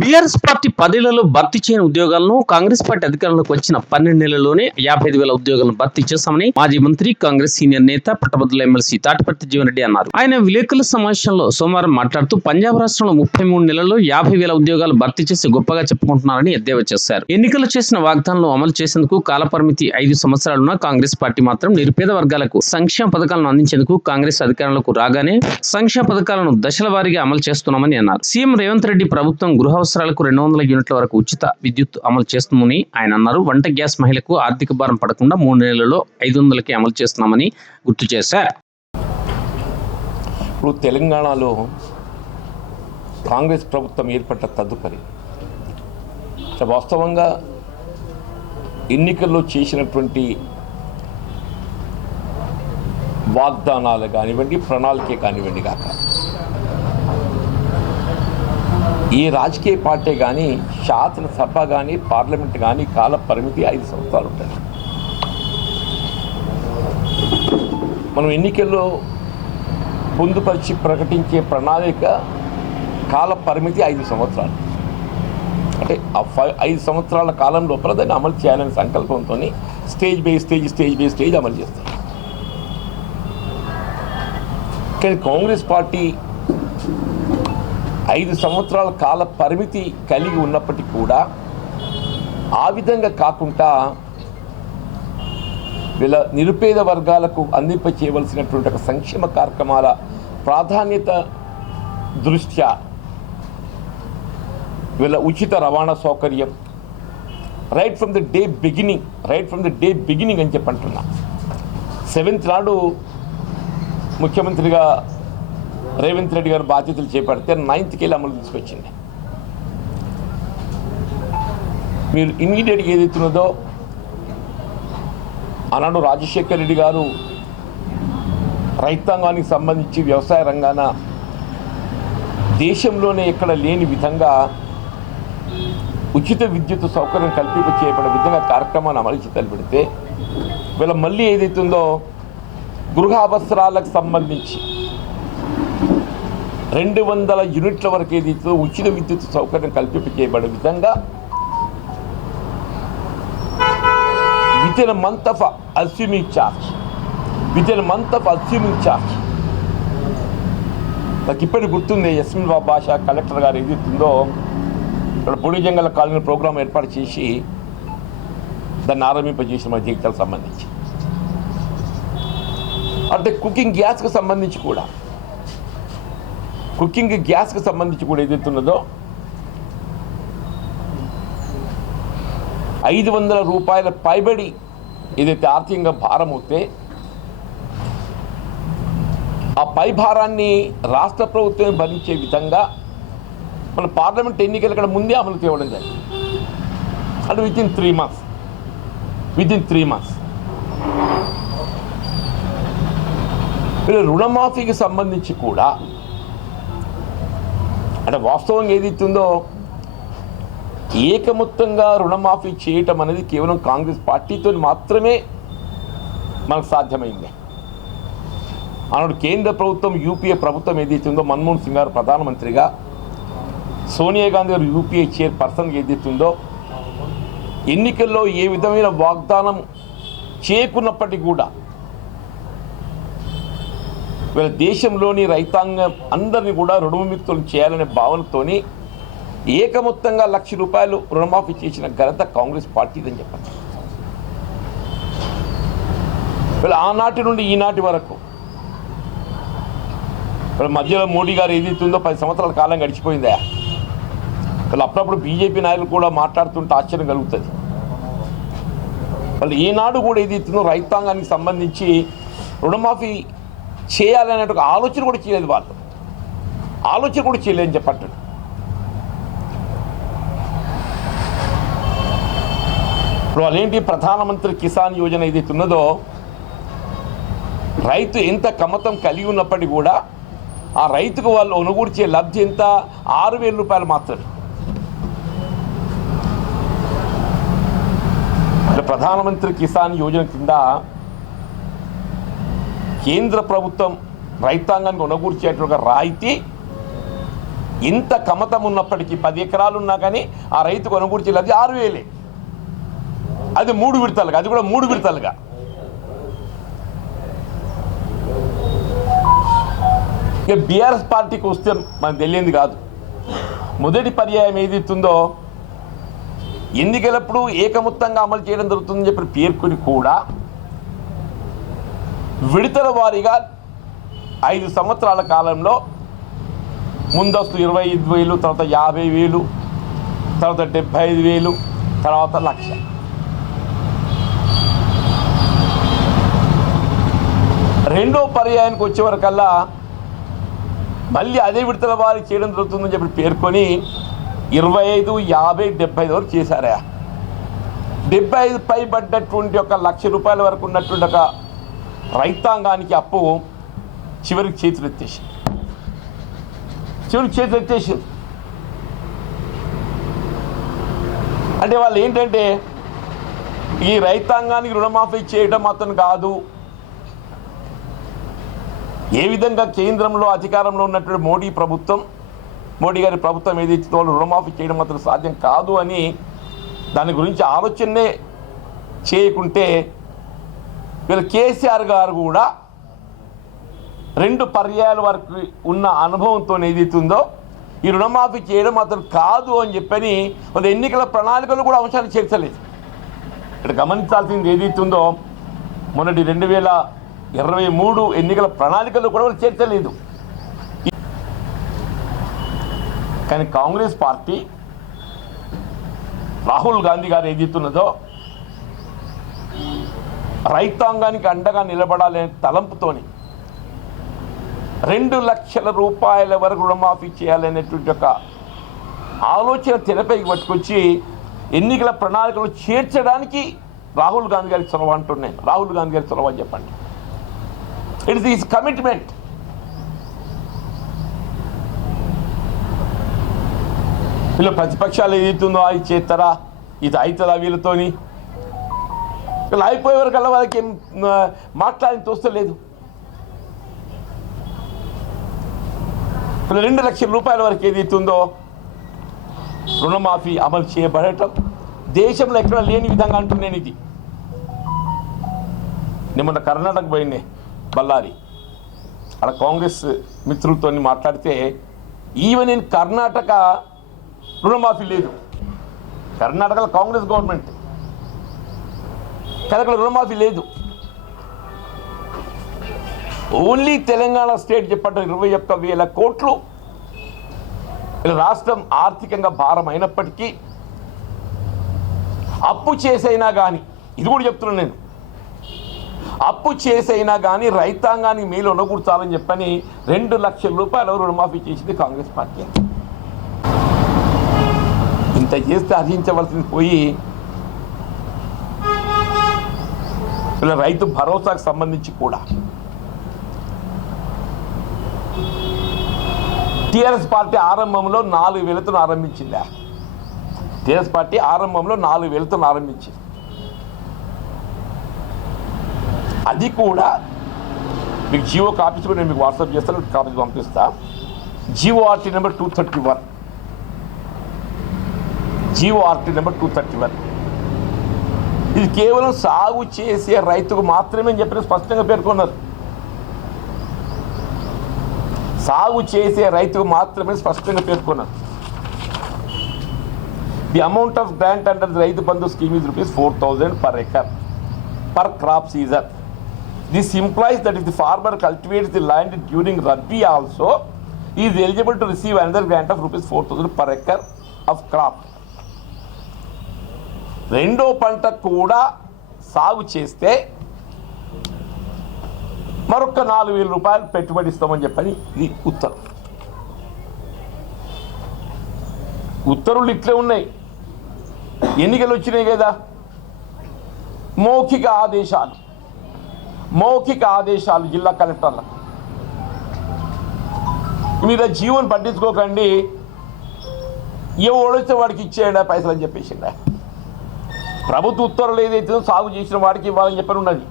BRS party పదేళ్ళలో భర్తీ చేయని ఉద్యోగాలను కాంగ్రెస్ పార్టీ అధికారంలోకి వచ్చిన పన్నెండు నెలల్లోనే యాభై ఐదు వేల ఉద్యోగాలను భర్తీ చేశామని మాజీ మంత్రి కాంగ్రెస్ సీనియర్ నేత పట్టభద్రుల ఎమ్మెల్సీ తాటిపర్తి జీవన్ రెడ్డి అన్నారు. ఆయన విలేకరుల సమావేశంలో సోమవారం మాట్లాడుతూ పంజాబ్ రాష్ట్రంలో ముప్పై మూడు నెలల్లో యాభై వేల ఉద్యోగాలు భర్తీ చేసి గొప్పగా చెప్పుకుంటున్నారని ఎద్దేవా చేశారు. ఎన్నికలు చేసిన వాగ్దానాలను అమలు చేసేందుకు కాలపరిమితి ఐదు సంవత్సరాలున్న కాంగ్రెస్ పార్టీ మాత్రం నిరుపేద వర్గాలకు సంక్షేమ పథకాలను అందించేందుకు కాంగ్రెస్ అధికారంలోకి రాగానే సంక్షేమ పథకాలను దశల వారీగా అమలు చేస్తున్నామని అన్నారు. సీఎం రేవంత్ రెడ్డి ప్రభుత్వం గృహ అవసరాలకు రెండు వందల యూనిట్ల వరకు ఉచిత విద్యుత్ అమలు చేస్తుందని ఆయన అన్నారు. వంట గ్యాస్ మహిళకు ఆర్థిక భారం పడకుండా మూడు నెలల్లో ఐదు వందలకి అమలు చేస్తున్నామని గుర్తు చేశారు. ఇప్పుడు తెలంగాణలో కాంగ్రెస్ ప్రభుత్వం ఏర్పడ్డ తదుపరి వాస్తవంగా ఎన్నికల్లో చేసినటువంటి వాగ్దానాలు కానివ్వండి ప్రణాళికే కానివ్వండి కాక ఈ రాజకీయ పార్టీ కానీ శాసనసభ కానీ పార్లమెంట్ కానీ కాల పరిమితి ఐదు సంవత్సరాలు ఉంటుంది మనం ఎన్నికల్లో పొందుపరిచి ప్రకటించే ప్రణాళిక కాల పరిమితి ఐదు సంవత్సరాలు. అంటే ఆ ఫైవ్ ఐదు సంవత్సరాల కాలం లోపల దాన్ని అమలు చేయాలనే సంకల్పంతో stage by stage stage by stage అమలు చేస్తారు. కానీ కాంగ్రెస్ పార్టీ ఐదు సంవత్సరాల కాల పరిమితి కలిగి ఉన్నప్పటికీ కూడా ఆ విధంగా కాకుండా వీళ్ళ నిరుపేద వర్గాలకు అందింపచేయవలసినటువంటి ఒక సంక్షేమ కార్యక్రమాల ప్రాధాన్యత దృష్ట్యా వీళ్ళ ఉచిత రవాణా సౌకర్యం right from the day beginning right from the day beginning అని చెప్పంటున్నా సెవెంత్ నాడు ముఖ్యమంత్రిగా రేవంత్ రెడ్డి గారు బాధ్యతలు చేపడితే నైన్త్కి వెళ్ళి అమలు తీసుకొచ్చింది. మీరు ఇమీడియట్గా ఏదైతున్నదో ఆనాడు రాజశేఖర్ రెడ్డి గారు రైతాంగానికి సంబంధించి వ్యవసాయ రంగాన దేశంలోనే ఎక్కడ లేని విధంగా ఉచిత విద్యుత్ సౌకర్యం కల్పింప చేయబడే విధంగా కార్యక్రమాన్ని అమలు తలపెడితే వీళ్ళ మళ్ళీ ఏదైతుందో గృహ అవసరాలకు సంబంధించి రెండు వందల యూనిట్ల వరకు ఏదైతే ఉచిత విద్యుత్ సౌకర్యం కల్పింపచేయబడే విధంగా within month of assuming charge within month of assuming charge నాకు ఇప్పటికి గుర్తుంది యస్మిన్ భాష కలెక్టర్ గారు ఏదైతుందో ఇక్కడ పొడి జంగల కాలనీ ప్రోగ్రాం ఏర్పాటు చేసి దాన్ని ఆరంభింపజేసిన మా జీవితాలకు సంబంధించి. అంటే కుకింగ్ గ్యాస్కి సంబంధించి కూడా. కుకింగ్ గ్యాస్కి సంబంధించి కూడా ఏదైతున్నదో ఐదు వందల రూపాయల పైబడి ఏదైతే ఆర్థికంగా భారం అవుతే ఆ పై భారాన్ని రాష్ట్ర ప్రభుత్వమే భరించే విధంగా మన పార్లమెంట్ ఎన్నికల కన్నా ముందే అమలు తేవడం జరిగింది. అంటే within three months within three months వీళ్ళు రుణమాఫీకి సంబంధించి కూడా అంటే వాస్తవంగా ఏదైతుందో ఏకమొత్తంగా రుణమాఫీ చేయటం అనేది కేవలం కాంగ్రెస్ పార్టీతో మాత్రమే మనకు సాధ్యమైంది. ఆనాడు కేంద్ర ప్రభుత్వం యూపీఏ ప్రభుత్వం ఏదైతుందో మన్మోహన్ సింగ్ గారు ప్రధానమంత్రిగా సోనియా గాంధీ గారు యూపీఏ చైర్పర్సన్గా ఏదైతుందో ఎన్నికల్లో ఏ విధమైన వాగ్దానం చేయకున్నప్పటికీ కూడా వీళ్ళ దేశంలోని రైతాంగం అందరినీ కూడా రుణముక్తులు చేయాలనే భావనతోని ఏకమొత్తంగా లక్ష రూపాయలు రుణమాఫీ చేసిన ఘనత కాంగ్రెస్ పార్టీదని చెప్పండి వీళ్ళ ఆనాటి నుండి ఈనాటి వరకు వీళ్ళ మధ్యలో మోడీ గారు ఏదైతుందో పది సంవత్సరాల కాలం గడిచిపోయిందా? వీళ్ళు అప్పుడప్పుడు బీజేపీ నాయకులు కూడా మాట్లాడుతుంటే ఆశ్చర్యం కలుగుతుంది. వాళ్ళు ఈనాడు కూడా ఏదైతుందో రైతాంగానికి సంబంధించి రుణమాఫీ చేయాలనే ఒక ఆలోచన కూడా చేయలేదు వాళ్ళు. ఆలోచన కూడా చేయలేదని చెప్పంటాడు ఇప్పుడు వాళ్ళేంటి ప్రధానమంత్రి కిసాన్ యోజన ఏదైతే ఉన్నదో రైతు ఎంత కమతం కలిగి ఉన్నప్పటికీ కూడా ఆ రైతుకు వాళ్ళు అనుగూర్చే లబ్ధి ఎంత? ఆరు వేల రూపాయలు మాత్రమే. అంటే ప్రధానమంత్రి కిసాన్ యోజన కింద కేంద్ర ప్రభుత్వం రైతాంగానికి ఉనగూర్చేటువంటి రాయితీ ఇంత కమతం ఉన్నప్పటికీ పది ఎకరాలు ఉన్నా కానీ ఆ రైతు కొనుగోలు అది ఆరు వేలే. అది మూడు విడతలుగా అది కూడా మూడు విడతలుగా. ఇక బీఆర్ఎస్ పార్టీకి వస్తే మనకు తెలియంది కాదు. మొదటి పర్యాయం ఏదైతుందో ఎన్నికలప్పుడు ఏకమొత్తంగా అమలు చేయడం జరుగుతుందని చెప్పి పేర్కొని కూడా విడతల వారీగా ఐదు సంవత్సరాల కాలంలో ముందస్తు ఇరవై ఐదు వేలు తర్వాత యాభై వేలు తర్వాత డెబ్బై ఐదు వేలు తర్వాత లక్ష. రెండో పర్యాయానికి వచ్చేవరకల్లా మళ్ళీ అదే విడతల వారి చేయడం జరుగుతుందని చెప్పి పేర్కొని ఇరవై ఐదు యాభై డెబ్బై ఐదు వరకు చేశారా డెబ్బై ఐదు పై పడ్డటువంటి ఒక లక్ష రూపాయల వరకు ఉన్నటువంటి ఒక రైతాంగానికి అప్పు చివరికి చేతులు ఎత్తేసి చివరికి చేతులు ఎత్తేసి అంటే వాళ్ళు ఏంటంటే ఈ రైతాంగానికి రుణమాఫీ చేయడం అతను కాదు. ఏ విధంగా కేంద్రంలో అధికారంలో ఉన్నటువంటి మోడీ ప్రభుత్వం మోడీ గారి ప్రభుత్వం ఏదైతే వాళ్ళు రుణమాఫీ చేయడం అతను సాధ్యం కాదు అని దాని గురించి ఆలోచనే చేయకుంటే వీళ్ళు కేసీఆర్ గారు కూడా రెండు పర్యాయాల వరకు ఉన్న అనుభవంతో ఏదైతుందో ఈ రుణమాఫీ చేయడం అతను కాదు అని చెప్పని వాళ్ళ ఎన్నికల ప్రణాళికలు కూడా అంశాన్ని చేర్చలేదు. ఇక్కడ గమనించాల్సింది ఏదైతుందో మొన్నటి రెండు వేల ఇరవై మూడు ఎన్నికల ప్రణాళికలు కూడా వాళ్ళు చేర్చలేదు. కానీ కాంగ్రెస్ పార్టీ రాహుల్ గాంధీ గారు ఏదైతున్నదో రైతాంగానికి అండగా నిలబడాలనే తలంపుతోని రెండు లక్షల రూపాయల వరకు రుణమాఫీ చేయాలనేటువంటి ఒక ఆలోచన తెరపైకి పట్టుకొచ్చి ఎన్నికల ప్రణాళికలు చేర్చడానికి రాహుల్ గాంధీ గారికి చొరవ అంటున్నాను రాహుల్ గాంధీ గారికి చొరవ అని చెప్పండి. ఇట్ ఈస్ కమిట్మెంట్ వీళ్ళు ప్రతిపక్షాలు ఏదైతుందో అది చేస్తారా? ఇది అవుతుందా వీళ్ళతోని? వీళ్ళు అయిపోయే వరకు వాళ్ళకి ఏం మాట్లాడిన తోస్తలేదు ఇప్పుడు రెండు లక్షల రూపాయల వరకు ఏదైతుందో రుణమాఫీ అమలు చేయబడటం దేశంలో ఎక్కడ లేని విధంగా అంటున్నాను ఇది. నిన్న కర్ణాటక పోయిండే బళ్ళారి. అక్కడ కాంగ్రెస్ మిత్రులతో మాట్లాడితే ఈవెన్ ఇన్ కర్ణాటక రుణమాఫీ లేదు. కర్ణాటకలో కాంగ్రెస్ గవర్నమెంట్. కానీ అక్కడ రుణమాఫీ లేదు. ఓన్లీ తెలంగాణ స్టేట్ చెప్పండి ఇరవై ఒక్క వేల కోట్లు. రాష్ట్రం ఆర్థికంగా భారం అయినప్పటికీ అప్పు చేసైనా కానీ ఇది కూడా చెప్తున్నాను నేను అప్పు చేసైనా కానీ రైతాంగానికి మేలు ఉండకూర్చాలని చెప్పని రెండు లక్షల రూపాయలు రుణమాఫీ చేసింది కాంగ్రెస్ పార్టీ. ఇంత చేస్తే అర్హించవలసింది పోయి ఇలా రైతు భరోసాకు సంబంధించి కూడా. టిఆర్ఎస్ పార్టీ ఆరంభంలో నాలుగు వేలతో ఆరంభించిందా? టిఆర్ఎస్ పార్టీ ఆరంభంలో నాలుగు వేలతో ఆరంభించింది. అది కూడా మీకు జియో కాపీస్ కూడా నేను మీకు వాట్సాప్ చేస్తాను కాపీస్ పంపిస్తా. Jio number two thirty one. Jio number two thirty one. ఇది కేవలం సాగు చేసే రైతుకు మాత్రమే అని చెప్పి స్పష్టంగా పేర్కొన్నారు. సాగు చేసే రైతుకు మాత్రమే స్పష్టంగా పేర్కొన్నారు. The amount of grant under the Rythu Bandhu scheme is rupees four thousand per acre per crop season this implies that is the farmer cultivates the land during rabi also is eligible to receive another grant of rupees four thousand per acre of crop రెండో పంట కూడా సాగు చేస్తే మరొక నాలుగు వేల రూపాయలు పెట్టుబడి ఇస్తామని చెప్పని ఇది ఉత్తరం. ఉత్తర్వులు ఇట్లే ఉన్నాయి. ఎన్నికలు వచ్చినాయి కదా? మౌఖిక ఆదేశాలు. మౌఖిక ఆదేశాలు జిల్లా కలెక్టర్లకు మీద జీవన్ పట్టించుకోకండి. ఎవడొస్తే వాడికి ఇచ్చేయండి పైసలు అని చెప్పేసిండ. ప్రభుత్వ ఉత్తర్వులు ఏదైతే సాగు చేసిన వాడికి ఇవ్వాలని చెప్పని ఉన్నది.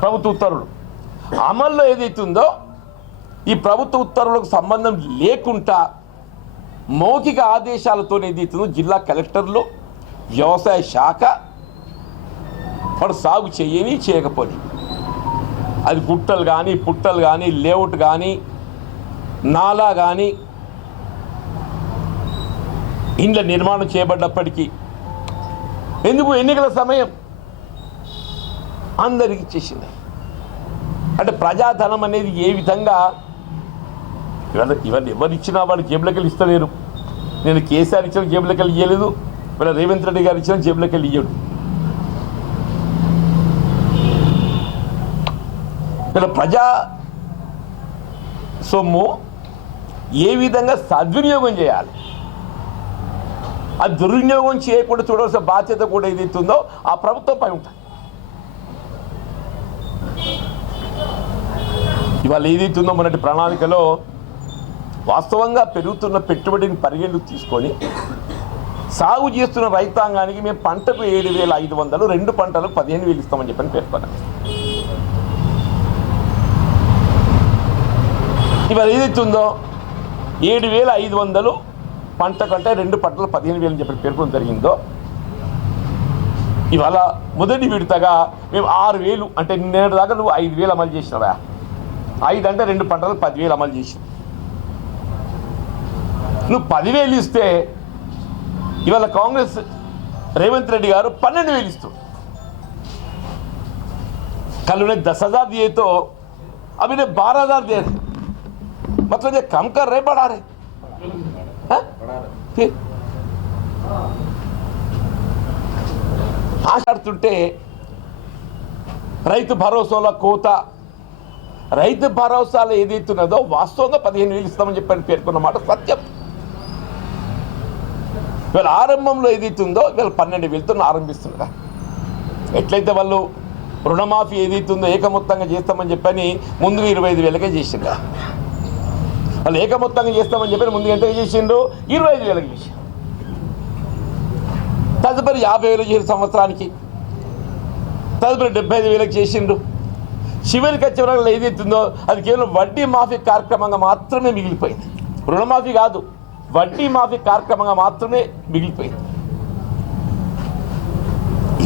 ప్రభుత్వ ఉత్తర్వులు. అమల్లో ఏదైతే ఉందో ఈ ప్రభుత్వ ఉత్తర్వులకు సంబంధం లేకుండా మౌఖిక ఆదేశాలతో ఏదైతుందో జిల్లా కలెక్టర్లు వ్యవసాయ శాఖ వాడు సాగు చేయని చేయకపోని. అది గుట్టలు కానీ పుట్టలు కానీ లేఅవుట్ కానీ నాలా కానీ ఇండ్ల నిర్మాణం చేయబడ్డప్పటికీ ఎందుకు ఎన్నికల సమయం? అందరికి ఇచ్చేసింది. అంటే ప్రజాధనం అనేది ఏ విధంగా ఇవాళ ఇవాళ ఎవరు ఇచ్చినా వాళ్ళు జేబులోకి ఇస్తలేరు. నేను కేసీఆర్ ఇచ్చిన జేబులోకి ఇవ్వలేదు ఇవాళ రేవంత్ రెడ్డి గారు ఇచ్చిన జేబులోకి వెళ్ళి ఇయ్యడు. ఇలా ప్రజా సొమ్ము ఏ విధంగా సద్వినియోగం చేయాలి? ఆ దుర్వినియోగం చేయకుండా చూడవలసిన బాధ్యత కూడా ఏదైతుందో ఆ ప్రభుత్వం పై ఉంటుంది. ఇవాళ ఏదైతుందో మొన్నటి ప్రణాళికలో వాస్తవంగా పెరుగుతున్న పెట్టుబడిని పరిగణలోకి తీసుకొని సాగు చేస్తున్న రైతాంగానికి మేము పంటకు ఏడు వేల ఐదు వందలు రెండు పంటలకు పదిహేను వేలు ఇస్తామని చెప్పని పేర్కొన్నాం ఇవాళ ఏదైతుందో ఏడు వేల ఐదు వందలు పంట కంటే రెండు పంటలు పదిహేను వేలు అని చెప్పి పేర్కొనడం జరిగిందో ఇవాళ మొదటి విడతగా మేము ఆరు వేలు అంటే నిన్నటి దాకా నువ్వు ఐదు వేలు అమలు చేసినవా ఐదు అంటే రెండు పంటలు పదివేలు అమలు చేసినావు నువ్వు పదివేలు ఇస్తే ఇవాళ కాంగ్రెస్ రేవంత్ రెడ్డి గారు పన్నెండు వేలు ఇస్తూ कल उन्हें दस हजार दिए तो अब इन्हें बारह हजार दे रहे मतलब ये कम कर रहे बढ़ा रहे हैं? फिर ఆశాడుతుంటే రైతు భరోసాలో కోత రైతు భరోసాలో ఏదైతున్నదో వాస్తవంగా పదిహేను వేలు ఇస్తామని చెప్పని పేర్కొన్న మాట సత్యం. వీళ్ళ ఆరంభంలో ఏదైతుందో వీళ్ళు పన్నెండు వేలతో ఆరంభిస్తున్నారా ఎట్లయితే వాళ్ళు రుణమాఫీ ఏదైతుందో ఏకమొత్తంగా చేస్తామని చెప్పని ముందు ఇరవై ఐదు వేలకే చేసిందా వాళ్ళు ఏకమొత్తంగా చేస్తామని చెప్పి ముందు ఎంతగా చేసిండ్రు. ఇరవై ఐదు వేలకు చేసిండ్రు. తదుపరి యాభై వేలు చేసిన సంవత్సరానికి తదుపరి డెబ్బై ఐదు వేలకు చేసిండ్రు. చివరికి వచ్చే వరకు ఏదైతుందో అది కేవలం వడ్డీ మాఫీ కార్యక్రమంగా మాత్రమే మిగిలిపోయింది. రుణమాఫీ కాదు వడ్డీ మాఫీ కార్యక్రమంగా మాత్రమే మిగిలిపోయింది.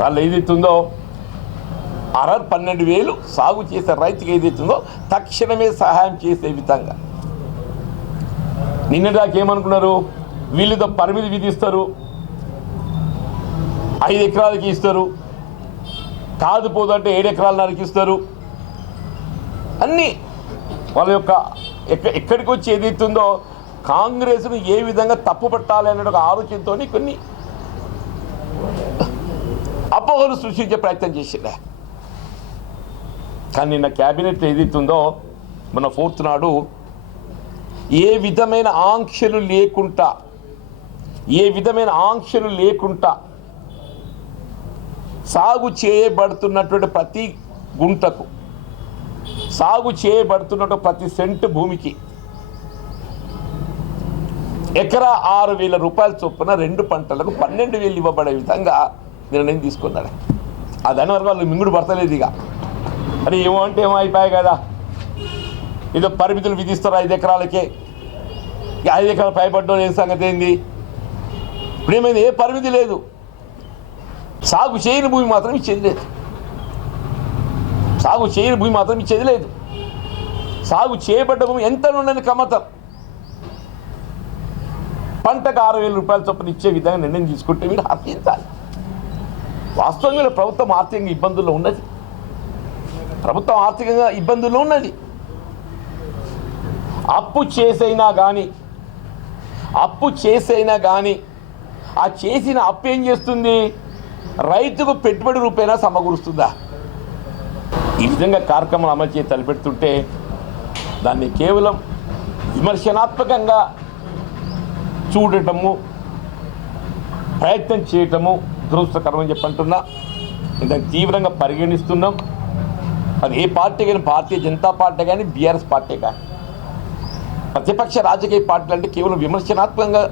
వాళ్ళు ఏదైతుందో అరవై పన్నెండు వేలు సాగు చేసే రైతుకి ఏదైతుందో తక్షణమే సహాయం చేసే విధంగా నిన్నదాకా ఏమనుకున్నారు? వీళ్ళతో పరిమితి విధిస్తారు. ఐదు ఎకరాలకి ఇస్తారు. కాదు పోదు అంటే ఏడు ఎకరాల నరికిస్తారు అన్నీ వాళ్ళ యొక్క ఎక్క ఎక్కడికి వచ్చి ఏదైతుందో కాంగ్రెస్ను ఏ విధంగా తప్పు పట్టాలి అనే ఒక ఆలోచనతో కొన్ని అపోహలు సృష్టించే ప్రయత్నం చేసిండే. కానీ నిన్న క్యాబినెట్ ఏదైతుందో మన ఫోర్త్ నాడు ఏ విధమైన ఆంక్షలు లేకుండా ఏ విధమైన ఆంక్షలు లేకుండా సాగు చేయబడుతున్నటువంటి ప్రతి గుంటకు సాగు చేయబడుతున్నటువంటి ప్రతి సెంటు భూమికి ఎకరా ఆరు వేల రూపాయల చొప్పున రెండు పంటలకు పన్నెండు వేలు ఇవ్వబడే విధంగా నిర్ణయం తీసుకున్నాడు. ఆ దాని వరకు వాళ్ళు మింగుడు పడతలేదు ఇక. మరి ఏమో అంటే ఏమో అయిపోయాయి కదా. ఏదో పరిమితులు విధిస్తారు ఐదు ఎకరాలకే? ఐదు ఎకరాల పైబడ్డం ఏ సంగతి ఏంది? ఇప్పుడు ఏమైంది ఏ పరిమితి లేదు. సాగు చేయని భూమి మాత్రం ఇచ్చేది లేదు. సాగు చేయని భూమి మాత్రం ఇచ్చేది లేదు. సాగు చేయబడ్డ భూమి ఎంత ఉండని కమతం? పంటకు ఆరు వేల రూపాయల చొప్పున ఇచ్చే విధంగా నిర్ణయం తీసుకుంటే మీరు ఆర్థించాలి వాస్తవంగా ఇలా ప్రభుత్వం ఆర్థికంగా ఇబ్బందుల్లో ఉన్నది. ప్రభుత్వం ఆర్థికంగా ఇబ్బందుల్లో ఉన్నది. అప్పు చేసైనా కానీ అప్పు చేసైనా కానీ ఆ చేసిన అప్పు ఏం చేస్తుంది? రైతుకు పెట్టుబడి రూపేణా సమకూరుస్తుందా? ఈ విధంగా కార్యక్రమాలు అమలు చేసి తలపెడుతుంటే దాన్ని కేవలం విమర్శనాత్మకంగా చూడటము ప్రయత్నం చేయటము దురదృష్టకరం అని దాన్ని తీవ్రంగా పరిగణిస్తున్నాం. అది ఏ పార్టీ కానీ భారతీయ జనతా పార్టీ కానీ బీఆర్ఎస్ పార్టీ కానీ ప్రతిపక్ష రాజకీయ పార్టీలు అంటే కేవలం విమర్శనాత్మకంగా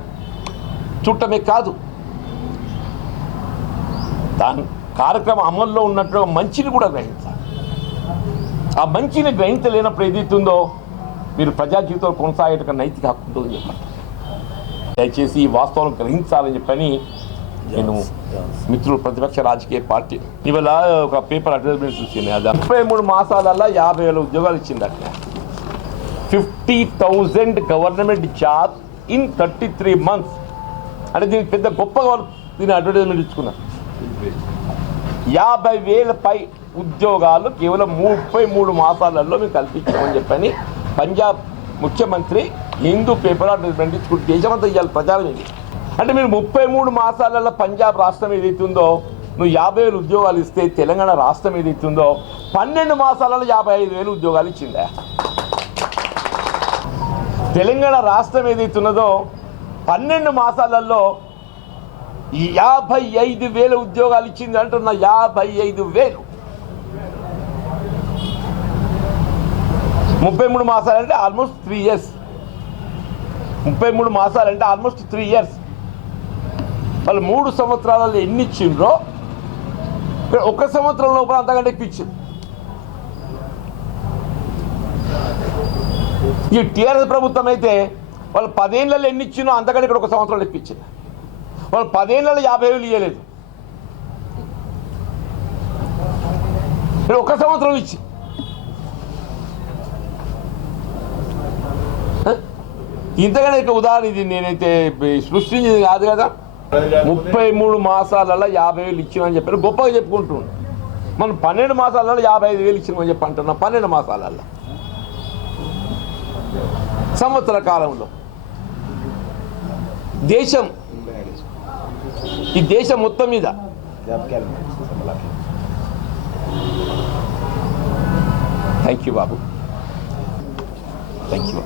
చూడటమే కాదు. దాని కార్యక్రమం అమల్లో ఉన్నట్టు మంచిని కూడా గ్రహించాలి. ఆ మంచిని గ్రహించలేనప్పుడు ఏదైతుందో మీరు ప్రజా జీవితంలో కొనసాగేట నైతిక హక్కు ఉంటుందని చెప్పండి. దయచేసి ఈ వాస్తవం గ్రహించాలని చెప్పని నేను మిత్రులు ప్రతిపక్ష రాజకీయ పార్టీ ఇవాళ ఒక పేపర్ అడ్వర్టైజ్మెంట్ చూసింది. అది ముప్పై మూడు మాసాలల్లో యాభై వేల ఉద్యోగాలు ఇచ్చింది అట్లా fifty thousand government job in thirty three months. అంటే దీనికి పెద్ద గొప్పగా దీన్ని దీని అడ్వర్టైజ్మెంట్ ఇచ్చుకున్నా. యాభై వేల పై ఉద్యోగాలు కేవలం ముప్పై మూడు మాసాలలో మేము కల్పించామని చెప్పని పంజాబ్ ముఖ్యమంత్రి హిందూ పేపర్ అడ్వర్టైజ్మెంట్ ఇచ్చుకుంటే దేశమంతా ఇవాళ ప్రచారం ఇది. అంటే మీరు ముప్పై మూడు మాసాలలో పంజాబ్ రాష్ట్రం ఏదైతుందో నువ్వు యాభై వేలు ఉద్యోగాలు ఇస్తే తెలంగాణ రాష్ట్రం ఏదైతుందో పన్నెండు మాసాలలో యాభై ఐదు వేలు ఉద్యోగాలు ఇచ్చిందా? తెలంగాణ రాష్ట్రం ఏదైతున్నదో పన్నెండు మాసాలలో యాభై ఐదు వేల ఉద్యోగాలు ఇచ్చింది అంటున్న యాభై ఐదు వేలు. ముప్పై మూడు మాసాలంటే ఆల్మోస్ట్ త్రీ ఇయర్స్ ముప్పై మూడు మాసాలంటే ఆల్మోస్ట్ త్రీ ఇయర్స్ వాళ్ళు మూడు సంవత్సరాలలో ఎన్ని ఇచ్చిండ్రో? ఒక సంవత్సరం లోపల అంతకంటే ఎక్కువ ఇచ్చింది. ఈ టీఆర్ఎస్ ప్రభుత్వం అయితే వాళ్ళు పదేళ్ళలో ఎన్ని ఇచ్చినో అంతకంటే ఇక్కడ ఒక సంవత్సరం ఇప్పించింది వాళ్ళు పదేళ్ళలో యాభై వేలు ఇవ్వలేదు ఒక సంవత్సరం ఇచ్చి. ఇంతకనే ఇంతకన్నా ఇక ఉదాహరణ ఇది నేనైతే సృష్టించింది కాదు కదా. ముప్పై మూడు మాసాలలో యాభై వేలు ఇచ్చినని చెప్పారు గొప్పగా చెప్పుకుంటున్నాను. మనం పన్నెండు మాసాలలో యాభై ఐదు వేలు ఇచ్చినామని చెప్పి అంటున్నాం. పన్నెండు మాసాలలో సంవత్సర కాలంలో. దేశం ఈ దేశం మొత్తం మీద. Thank you Babu thank you